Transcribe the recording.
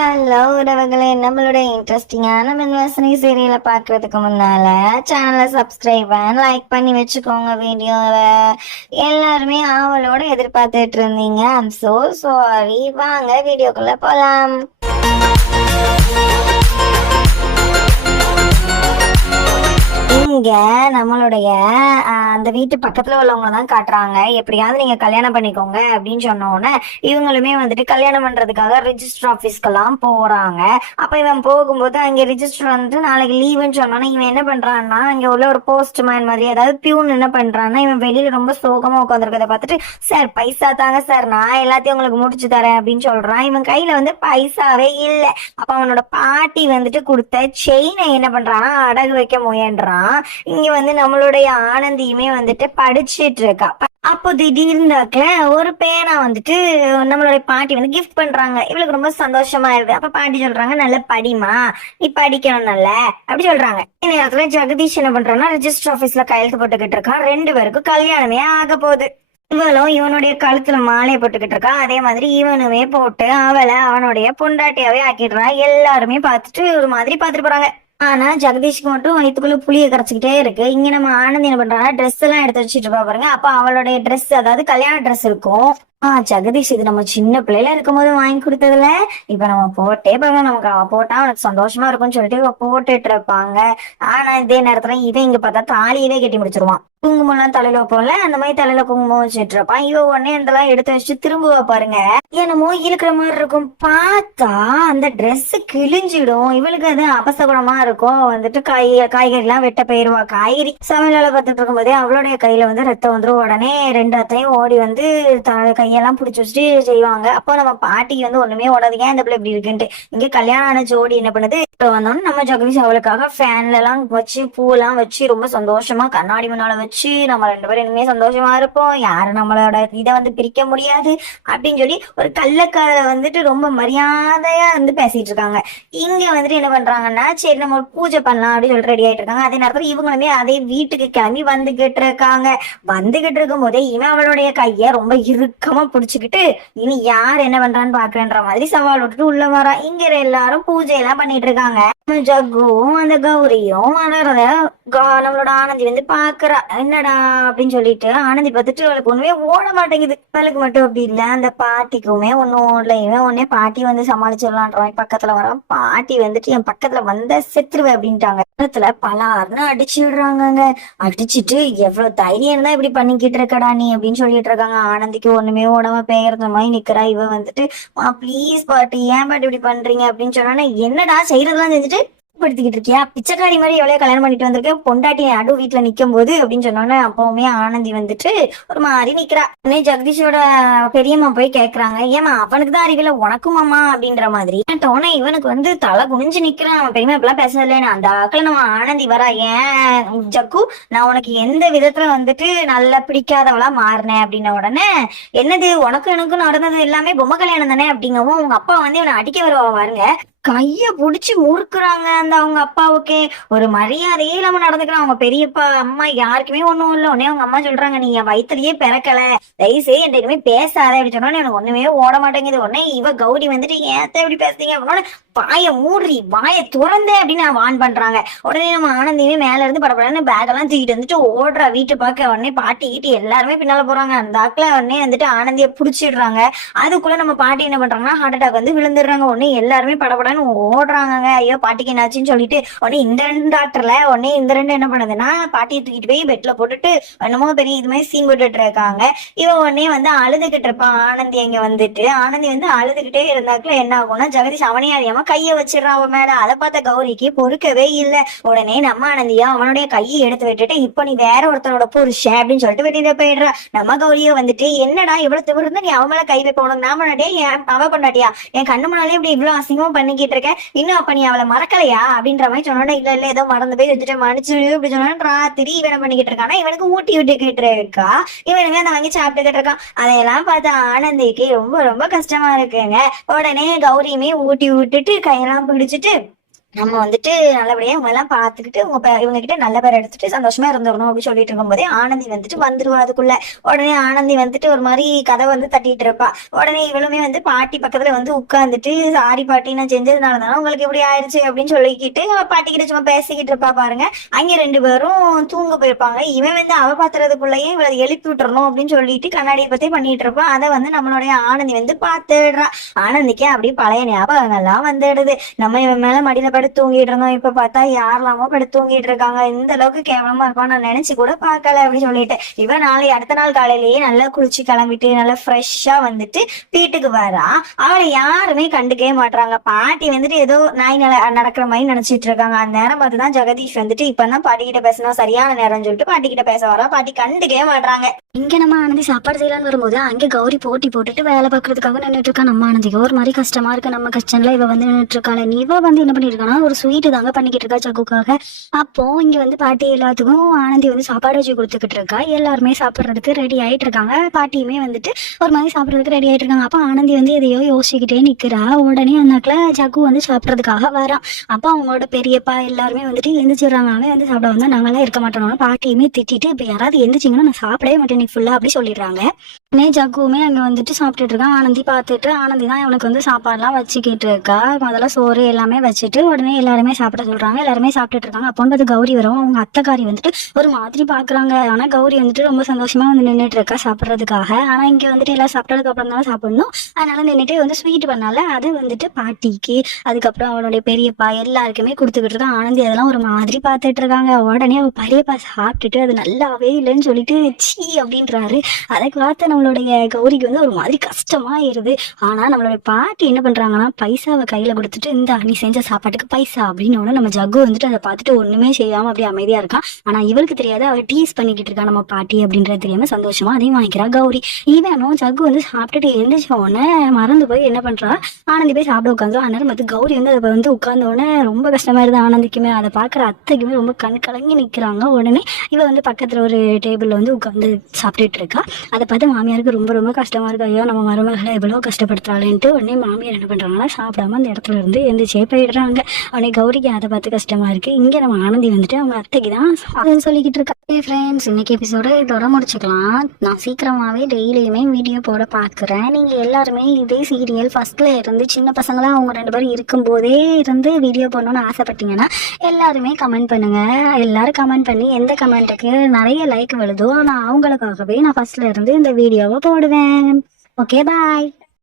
Hello உறவுகளே, நம்மளோட இன்ட்ரெஸ்டிங்கான மின்வாசனை சீரியலை பார்க்கறதுக்கு முன்னால சேனலை சப்ஸ்கிரைப் அண்ட் லைக் பண்ணி வச்சுக்கோங்க. வீடியோவை எல்லாருமே ஆவலோட எதிர்பார்த்துட்டு இருந்தீங்க. I'm so sorry. வாங்க வீடியோக்குள்ள போலாம். இங்க நம்மளுடைய அந்த வீட்டு பக்கத்துல உள்ளவங்க தான் காட்டுறாங்க. எப்படியாவது நீங்க கல்யாணம் பண்ணிக்கோங்க அப்படின்னு சொன்ன உடனே இவங்களுமே வந்துட்டு கல்யாணம் பண்றதுக்காக ரிஜிஸ்டர் ஆபீஸ்க்கெல்லாம் போறாங்க. அப்ப இவன் போகும்போது அங்க ரிஜிஸ்டர் வந்துட்டு நாளைக்கு லீவுன்னு சொன்னோன்னா இவன் என்ன பண்றான்னா அங்க உள்ள ஒரு போஸ்ட்மேன் மாதிரி அதாவது பியூன் என்ன பண்றான்னா இவன் வெளியில ரொம்ப சோகமா உட்காந்துருக்கத பார்த்துட்டு, சார் பைசா தாங்க சார், நான் எல்லாத்தையும் உங்களுக்கு முடிச்சு தரேன் அப்படின்னு சொல்றான். இவன் கையில வந்து பைசாவே இல்லை. அப்ப அவனோட பாட்டி வந்துட்டு கொடுத்த செயினை என்ன பண்றான்னா அடகு வைக்க முயன்றான். இங்க வந்து நம்மளுடைய ஆனந்தியுமே வந்துட்டு படிச்சுட்டு இருக்கா. அப்போ திடீர்னாக்க ஒரு பேனா வந்துட்டு நம்மளுடைய பாட்டி வந்து கிஃப்ட் பண்றாங்க. இவளுக்கு ரொம்ப சந்தோஷமா இருக்கு. அப்ப பாட்டி சொல்றாங்க, நல்ல படிமா, நீ படிக்கணும் நல்ல அப்படி சொல்றாங்க. இந்த நேரத்துல ஜெகதீஷ் என்ன பண்றான்னா ரெஜிஸ்டர் ஆபீஸ்ல கையெழுத்து போட்டுக்கிட்டு இருக்கான். 2 பேருக்கும் கல்யாணமே ஆக போகுது. இவளும் இவனுடைய கழுத்துல மாலையை போட்டுக்கிட்டு இருக்கா. அதே மாதிரி இவனுமே போட்டு அவளை அவனுடைய பொண்டாட்டியாவே ஆக்கிடுறா. எல்லாருமே பார்த்துட்டு ஒரு மாதிரி பார்த்துட்டு போறாங்க. ஆனா ஜெகதீஷ்க்கு மட்டும் வயிற்றுக்குள்ள புளிய கரைச்சிக்கிட்டே இருக்கு. இங்க நம்ம ஆனந்த் என்ன பண்றாங்க, ட்ரெஸ் எல்லாம் எடுத்து வச்சுட்டு இருப்பா பாருங்க. அப்ப அவளுடைய ட்ரெஸ், அதாவது கல்யாண ட்ரெஸ் இருக்கும். ஜெகதீஷ் இது நம்ம சின்ன பிள்ளைல இருக்கும் போது வாங்கி கொடுத்ததுல இப்ப நம்ம போட்டே பாருங்க, நமக்கு அவ போட்டா அவனுக்கு சந்தோஷமா இருக்கும்னு சொல்லிட்டு இவ போட்டுட்டு இருப்பாங்க. ஆனா இதே நேரத்துல இவன் இங்க பார்த்தா தாலியவே கட்டி முடிச்சிருவான். குங்குமம் எல்லாம் தலையில வைப்போம்ல, அந்த மாதிரி தலையில குங்குமம் வச்சுட்டு இருப்பான். இவ உடனே இதெல்லாம் எடுத்து வச்சுட்டு திரும்புவா பாருங்க. என்னமோ இருக்கிற மாதிரி இருக்கும். பார்த்தா அந்த ட்ரெஸ் கிழிஞ்சிடும். இவளுக்கு அது அபசகுணமா இருக்கும். வந்துட்டு காய்கறி எல்லாம் வெட்ட போயிருவா. காய்கறி சமையலால பார்த்துட்டு இருக்கும் போதே அவளுடைய கையில வந்து ரத்தம் வந்துடும். உடனே 2 அத்தையும் ஓடி வந்து கையெல்லாம் பிடிச்சி வச்சுட்டு செய்வாங்க. அப்போ நம்ம பாட்டிக்கு வந்து ஒண்ணுமே ஓடாதீங்க, இந்த பிள்ளை இப்படி இருக்குன்ட்டு. இங்க கல்யாணம் ஆன ஜோடி என்ன பண்ணுது, வந்தோம்னு நம்ம ஜெகதீஷ் அவளுக்காக ஃபேன்ல எல்லாம் வச்சு பூவெல்லாம் வச்சு ரொம்ப சந்தோஷமா கண்ணாடி முன்னால வச்சு நம்ம 2 பேரும் இனிமே சந்தோஷமா இருப்போம், யாரும் நம்மளோட இதை வந்து பிரிக்க முடியாது அப்படின்னு சொல்லி ஒரு கள்ளக்கார வந்துட்டு ரொம்ப மரியாதையா வந்து பேசிட்டு இருக்காங்க. இங்க வந்துட்டு என்ன பண்றாங்கன்னா, சரி நம்ம ஒரு பூஜை பண்ணலாம் அப்படின்னு சொல்லிட்டு ரெடி ஆயிட்டு இருக்காங்க. அதே நேரத்துல இவங்களுமே அதே வீட்டுக்கு கிளம்பி வந்துகிட்டு இருக்காங்க. வந்துகிட்டு இருக்கும் போதே இவன் அவளுடைய கைய ரொம்ப இறுக்கமா பிடிச்சுக்கிட்டு இனி யார் என்ன பண்றான்னு பாக்குறேன்ற மாதிரி சவால் விட்டுட்டு உள்ள வரா. இங்க எல்லாரும் பூஜை எல்லாம் பண்ணிட்டு இருக்காங்க. ஜக்குவும் அந்த கௌரியும் நம்மளோட ஆனந்தி வந்து பாக்குறா. என்னடா அப்படின்னு சொல்லிட்டு ஆனந்தி பார்த்துட்டு அவளுக்கு ஒண்ணுமே ஓட மாட்டேங்குது. அவளுக்கு மட்டும் அப்படி இல்ல, அந்த பாட்டிக்குமே ஒன்னும் ஓடல. இவன் உடனே பாட்டி வந்து சமாளிச்சிடலான்றான். பக்கத்துல வரான். பாட்டி வந்துட்டு என் பக்கத்துல வந்த செத்துருவேன் அப்படின்ட்டாங்க. பக்கத்துல பலார்னு அடிச்சு விடுறாங்க. அடிச்சுட்டு எவ்வளவு தைரியம் தான் இப்படி பண்ணிக்கிட்டு இருக்கடா நீ அப்படின்னு சொல்லிட்டு இருக்காங்க. ஆனந்திக்கு ஒண்ணுமே ஓடாம பெயர்ந்த மாதிரி நிக்கிறா. இவ வந்துட்டு ப்ளீஸ் பாட்டி, ஏன் பாட்டி இப்படி பண்றீங்க அப்படின்னு சொன்னா, என்னடா செய்யறதெல்லாம் செஞ்சுட்டு படுத்திக்கிட்டு இருக்கியா, பிச்சைக்காரி மாதிரி எவ்வளவு கல்யாணம் பண்ணிட்டு வந்திருக்கேன், பொண்டாட்டி நடு வீட்டுல நிக்கும் போது அப்படின்னு சொன்னோன்னே அப்பவுமே ஆனந்தி வந்துட்டு ஒரு மாதிரி நிக்கிறா. ஜெகதீஷோட பெரியம்மா போய் கேக்குறாங்க, ஏமா அவனுக்கு தான் அறிவில உனக்குமாமா அப்படின்ற மாதிரி டோனே இவனுக்கு வந்து தலை குனிஞ்சு நிக்கிறான். அவன் பெரியமா இப்பெல்லாம் பேசல. அந்த ஆக்கள் நம்ம ஆனந்தி வரா, ஏன் ஜக்கு நான் உனக்கு எந்த விதத்துல வந்துட்டு நல்லா பிடிக்காதவளா மாறினேன் அப்படின்ன உடனே, என்னது உனக்கும் எனக்கும் நடந்தது எல்லாமே பொம்மை கல்யாணம் தானே அப்படிங்கவும் உங்க அப்பா வந்து இவனை அடிக்க வருவா பாருங்க. கைய புடிச்சு முறுக்குறாங்க. அந்த அவங்க அப்பாவுக்கே ஒரு மரியாதையே இல்லாம நடந்துக்கிறான். அவங்க பெரியப்பா அம்மா யாருக்குமே ஒண்ணும் இல்ல. உடனே அவங்க அம்மா சொல்றாங்க, நீ என் வயிற்றுலயே பிறக்கல, தயவுசெய்து என்கிட்ட இனிமே பேசாத அப்படின்னு சொன்னா எனக்கு ஒண்ணுமே ஓட மாட்டேங்குது. உடனே இவ கௌரி வந்துட்டு ஏத்த எப்படி பேசுறீங்க அப்படின்னா, வாய மூடி வாய துறந்தே அப்படின்னு நான் வான் பண்றாங்க. உடனே நம்ம ஆனந்தியுமே மேல இருந்து படப்படன்னு பேக் எல்லாம் தூக்கிட்டு வந்துட்டு ஓடுறா வீட்டு பார்க்க. உடனே பாட்டி கிட்டி எல்லாருமே பின்னால போறாங்க. அந்த ஆக்குல உடனே வந்துட்டு ஆனந்திய புடிச்சிடுறாங்க. அதுக்குள்ள நம்ம பாட்டி என்ன பண்றாங்கன்னா ஹார்ட் அட்டாக் வந்து விழுந்துடுறாங்க. உடனே எல்லாருமே படப்படன்னு ஓடுறாங்க. ஐயோ பாட்டிக்கு என்னாச்சுன்னு சொல்லிட்டு உடனே இந்த 2 டாக்டர்ல உடனே இந்த 2 என்ன பண்ணுதுன்னா பாட்டியை தூக்கிட்டு போய் பெட்ல போட்டுட்டு என்னமோ பெரிய இது மாதிரி சீன் போட்டுட்டு இருக்காங்க. இவன் உடனே வந்து அழுதுகிட்டு இருப்பான். ஆனந்தி அங்க வந்துட்டு ஆனந்தி வந்து அழுதுகிட்டே இருந்தாக்குல என்ன ஆகும்னா, ஜெகதீஷ் அவனே அறியாம கைய வச்சிடறான் அவன் மேல. அதை பார்த்த கௌரிக்கு பொறுக்கவே இல்லை. உடனே நம்ம ஆனந்தியா அவனுடைய கையை எடுத்து விட்டுட்டு, இப்ப நீ வேற ஒருத்தனோட புருஷன் அப்படின்னு சொல்லிட்டு வெளியில போயிடுறா. நம்ம கௌரிய வந்துட்டு, என்னடா இவ்வளவு திமிர்ந்து நீ அவன் மேல கை வைக்க, உனக்கு நான் முன்னாடியே அவ பண்ணாட்டியா, என் கண்ணு முன்னாலே இப்படி இவ்வளவு அசிங்கமா பண்ணிக்கிட்டு இருக்க, இன்னும் அப்ப நீ அவளை மறக்கலையா அப்படின்ற மாதிரி சொன்னோட, இல்ல இல்ல ஏதோ மறந்து போய் வச்சுட்டு மன்னிச்சு இப்படி சொன்னா ராத்திரி இவனை பண்ணிக்கிட்டு இருக்கானா, இவனுக்கு ஊட்டி விட்டுக்கிட்டு இருக்கா. இவனுங்க அந்த வாங்கி சாப்பிட்டுக்கிட்டு இருக்கான். அதையெல்லாம் பார்த்து ஆனந்திக்கு ரொம்ப ரொம்ப கஷ்டமா இருக்குங்க. உடனே கௌரியுமே ஊட்டி விட்டுட்டு கையெல்லாம் பிடிச்சிட்டு நம்ம வந்துட்டு நல்லபடியா இவங்க எல்லாம் பாத்துக்கிட்டு இவங்க கிட்ட நல்ல பேர் எடுத்துட்டு சந்தோஷமா இருந்துடணும் அப்படின்னு சொல்லிட்டு இருக்கும்போதே ஆனந்தி வந்துட்டு வந்துருவா அதுக்குள்ள. உடனே ஆனந்தி வந்துட்டு ஒரு மாதிரி கதை வந்து தட்டிட்டு இருப்பா. உடனே இவளுமே வந்து பாட்டி பக்கத்துல வந்து உட்காந்துட்டு சாரி பாட்டி நான் செஞ்சதுனாலதானே உங்களுக்கு இப்படி ஆயிடுச்சு அப்படின்னு சொல்லிக்கிட்டு பாட்டி கிட்ட சும்மா பேசிக்கிட்டு இருப்பா பாருங்க. அங்க ரெண்டு பேரும் தூங்க போயிருப்பாங்க. இவன் வந்து அவ பாத்துறதுக்குள்ளேயே இவளை எழுப்பி விட்டுறணும் அப்படின்னு சொல்லிட்டு கண்ணாடியை பத்தி பண்ணிட்டு இருப்பான். அதை வந்து நம்மளுடைய ஆனந்தி வந்து பாத்துடுறா. ஆனந்திக்கு அப்படியே பழைய ஞாபகங்கள்லாம் வந்துடுது. நம்ம இவன் மேல மடியில படுத்து தூங்கிட்டு இருந்தோம், இப்ப பார்த்தா யாரெல்லாமோ படுத்து தூங்கிட்டு இருக்காங்க, இந்த அளவுக்கு கேவலமா இருப்பான் நான் நினைச்சு கூட பார்க்கல அப்படின்னு சொல்லிட்டு இவன் அடுத்த நாள் காலையிலேயே நல்லா குளிச்சு கிளம்பிட்டு நல்லா ஃப்ரெஷ்ஷா வந்துட்டு வீட்டுக்கு வரா. அவளை யாருமே கண்டுக்கவே மாட்டாங்க. பாட்டி வந்துட்டு ஏதோ நாய் நடக்கிற மாதிரி நினைச்சிட்டு இருக்காங்க. அந்த நேரம் பார்த்துதான் ஜெகதீஷ் வந்துட்டு இப்பதான் பாட்டி கிட்ட பேசினா சரியான நேரம்னு சொல்லிட்டு பாட்டி கிட்ட பேச வரா. பாட்டி கண்டுக்கவே மாட்டாங்க. இங்க நம்ம ஆனந்தி சாப்பாடு செய்யலான்னு வரும்போது அங்கே கௌரி போட்டி போட்டுட்டு வேலை பார்க்கறதுக்காக நின்றுட்டு இருக்கா. நம்ம ஆனந்திக்கு ஒரு மாதிரி கஷ்டமா இருக்கு. நம்ம கஷ்டம்ல இவ வந்து நின்றுட்டு இருக்காள். இவ வந்து என்ன பண்ணிருக்கானா ஒரு ஸ்வீட்டு தாங்க பண்ணிக்கிட்டு இருக்கா ஜக்குக்காக. அப்போ இங்க வந்து பாட்டி எல்லாத்துக்கும் ஆனந்தி வந்து சாப்பாடு வச்சு கொடுத்துக்கிட்டு இருக்கா. எல்லாருமே சாப்பிட்றதுக்கு ரெடி ஆயிட்டு இருக்காங்க. பாட்டியுமே வந்துட்டு ஒரு மாதிரி சாப்பிட்றதுக்கு ரெடி ஆயிட்டு இருக்காங்க. அப்போ ஆனந்தி வந்து எதையோ யோசிச்சுக்கிட்டே நிக்கிறா. உடனே அந்த ஜக்கு வந்து சாப்பிட்றதுக்காக வரான். அப்போ அவங்களோட பெரியப்பா எல்லாருமே வந்துட்டு எந்திரிச்சிடுறாங்க. அவன் வந்து சாப்பிட வந்தா நாங்களாம் இருக்க மாட்டோம்னு பாட்டியுமே திட்டிட்டு இப்போ யாராவது எந்திரிச்சிங்கன்னா நான் சாப்பிடவே மாட்டேன் ஃபுல்லா அப்படி சொல்லிடுறாங்க. ஜக்குவுமே அங்க வந்துட்டு சாப்பிட்டுட்டு இருக்கான். ஆனந்தி பார்த்துட்டு ஆனந்தி தான் அவனுக்கு வந்து சாப்பாடுலாம் வச்சுக்கிட்டு இருக்கா. முதல்ல சோறு எல்லாமே வச்சுட்டு உடனே எல்லாருமே சாப்பிட சொல்றாங்க. எல்லாருமே சாப்பிட்டுட்டு இருக்காங்க. அப்போ வந்து கௌரி வரும். அவங்க அத்தைக்காரி வந்துட்டு ஒரு மாதிரி பாக்குறாங்க. ஆனா கௌரி வந்துட்டு ரொம்ப சந்தோஷமா வந்து நின்றுட்டு இருக்கா சாப்பிட்றதுக்காக. ஆனா இங்க வந்துட்டு எல்லாம் சாப்பிட்டதுக்கு அப்புறம் தான் சாப்பிடணும். அதனால நின்றுட்டு வந்து ஸ்வீட் பண்ணால அதை வந்துட்டு பாட்டிக்கு அதுக்கப்புறம் அவளுடைய பெரியப்பா எல்லாருக்குமே கொடுத்துக்கிட்டு இருக்கா. ஆனந்தி அதெல்லாம் ஒரு மாதிரி பார்த்துட்டு இருக்காங்க. உடனே அவ பெரியப்பா சாப்பிட்டுட்டு அது நல்லாவே இல்லைன்னு சொல்லிட்டு சீ அப்படின்றாரு. அதை பார்த்து நம்மளுடைய கௌரிக்கு வந்து ஒரு மாதிரி கஷ்டமாயிருது. ஆனா நம்மளுடைய பாட்டி என்ன பண்றாங்கன்னா பைசாவை கையில கொடுத்துட்டு இந்த நீ செஞ்ச சாப்பாட்டுக்கு பைசா அப்படின்னு நம்ம ஜக்கு வந்துட்டு அதை பார்த்துட்டு ஒண்ணுமே செய்யாம அப்படியே அமைதியா இருக்கான். ஆனா இவளுக்கு தெரியாது அவ டீஸ் பண்ணிக்கிட்டு இருக்கா நம்ம பாட்டி அப்படின்றது தெரியாம சந்தோஷமா அதையும் வாங்கிக்கிறா கௌரி. இவனும் ஜக்கு வந்து சாப்பிட்டுட்டு எந்திரிச்ச உடனே மறந்து போய் என்ன பண்றா ஆனந்தி போய் சாப்பிட உட்காந்துரும். அந்நேரம் வந்து கௌரி வந்து அதை வந்து உட்கார்ந்த உடனே ரொம்ப கஷ்டமா இருது ஆனந்திக்குமே. அதை பாக்குற அத்தைக்குமே ரொம்ப கண் கலங்கி நிக்கிறாங்க. உடனே இவ வந்து பக்கத்துல ஒரு டேபிள்ல வந்து உட்காந்து சாப்பிட்டுட்டு இருக்கா. அதை பார்த்து மாமியாருக்கு ரொம்ப ரொம்ப கஷ்டமா இருக்கு. ஐயோ நம்ம மருமகளை எவ்வளவு கஷ்டப்படுத்துறாளேன்ட்டு உடனே மாமியார் என்ன பண்றாங்கன்னா சாப்பிடாம அந்த இடத்துல இருந்து எந்திரிச்சே போயிடுறாங்க. உடனே கௌரிக்கு அதை பார்த்து கஷ்டமா இருக்கு. இங்க நம்ம ஆனந்தி வந்துட்டு அவங்க அத்தைக்கு தான் சொல்லிக்கிட்டு இருக்கா. ஃப்ரெண்ட்ஸ், இன்னைக்கு எபிசோட இதோட முடிச்சுக்கலாம். நான் சீக்கிரமாவே டெய்லியுமே வீடியோ போட பாக்குறேன். நீங்க எல்லாருமே இதே சீரியல் ஃபர்ஸ்ட்ல இருந்து சின்ன பசங்களா அவங்க 2 பேரும் இருக்கும் போதே இருந்து வீடியோ போடணும்னு ஆசைப்பட்டீங்கன்னா எல்லாருமே கமெண்ட் பண்ணுங்க. எல்லாரும் கமெண்ட் பண்ணி எந்த கமெண்ட்டுக்கு நிறைய லைக் விழுதோ நான் அவங்களுக்காகவே நான் ஃபர்ஸ்ட்ல இருந்து இந்த வீடியோவை போடுவேன். ஓகே, பாய்.